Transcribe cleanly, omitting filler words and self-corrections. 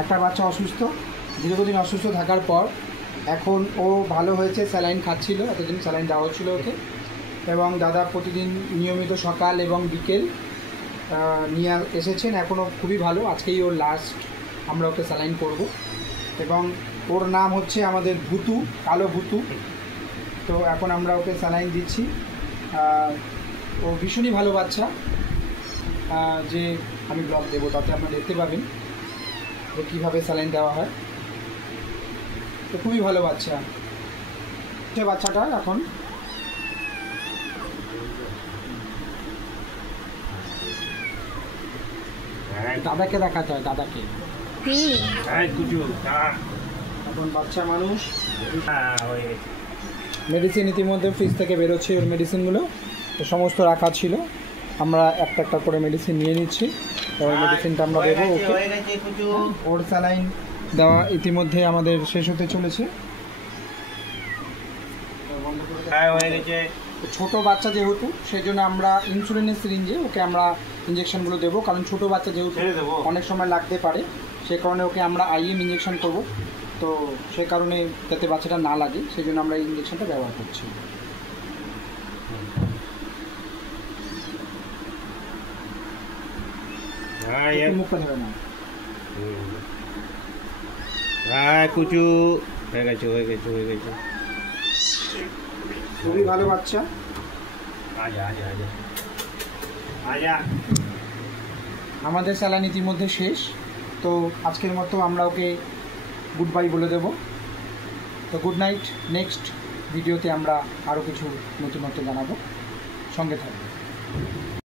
একটা বাচ্চা অসুস্থ, দীর্ঘদিন অসুস্থ থাকার পর এখন ও ভালো হয়েছে, স্যালাইন খাচ্ছিল, এতদিন স্যালাইন দেওয়া হচ্ছিলো ওকে। এবং দাদা প্রতিদিন নিয়মিত সকাল এবং বিকেল নিয়ে এসেছেন, এখনও খুবই ভালো। আজকেই ওর লাস্ট আমরা ওকে স্যালাইন করব। এবং ওর নাম হচ্ছে আমাদের ভুতু, কালো ভুতু। তো এখন আমরা ওকে স্যালাইন দিচ্ছি। ও ভীষণই ভালো বাচ্চা, যে আমি ব্লগ দেবো, তাতে আপনারা দেখতে পাবেন যে কীভাবে স্যালাইন দেওয়া হয়। তো খুবই ভালো বাচ্চা। সে বাচ্চাটা এখন দাদাকে দেখাতে হয়, দাদাকে। এখন বাচ্চা মানুষ মেডিসিন ইতিমধ্যে ফ্রিজ থেকে বেরোচ্ছে, ওর মেডিসিনগুলো তো সমস্ত রাখা ছিল। আমরা একটা একটা করে মেডিসিন নিয়ে নিচ্ছি। ওই মেডিসিনটা আমরা দেবো ওকে। ওর স্যালাইন দেওয়া ইতিমধ্যে আমাদের শেষ হতে চলেছে। ছোট বাচ্চা যেহেতু, সেই জন্য আমরা ইনসুলিনের সিরিঞ্জে ওকে আমরা ইঞ্জেকশনগুলো দেবো, কারণ ছোট বাচ্চা যেহেতু অনেক সময় লাগতে পারে, সে কারণে ওকে আমরা আইএম ইঞ্জেকশন করব। তো সে কারণে যাতে বাচ্চাটা না লাগে, সেই জন্য আমরা এই ইঞ্জেকশনটা ব্যবহার করছি। মুখটা ধরে না। কুচু হয়ে গেছে, হয়ে গেছে, হয়ে গেছে। খুবই ভালো বাচ্চা। আমাদের স্যালাইন ইতিমধ্যে শেষ। তো আজকের মতো আমরা ওকে গুড বাই বলে দেব। তো গুড নাইট। নেক্সট ভিডিওতে আমরা আরও কিছু নতুনত্ব জানাবো, সঙ্গে থাকবে।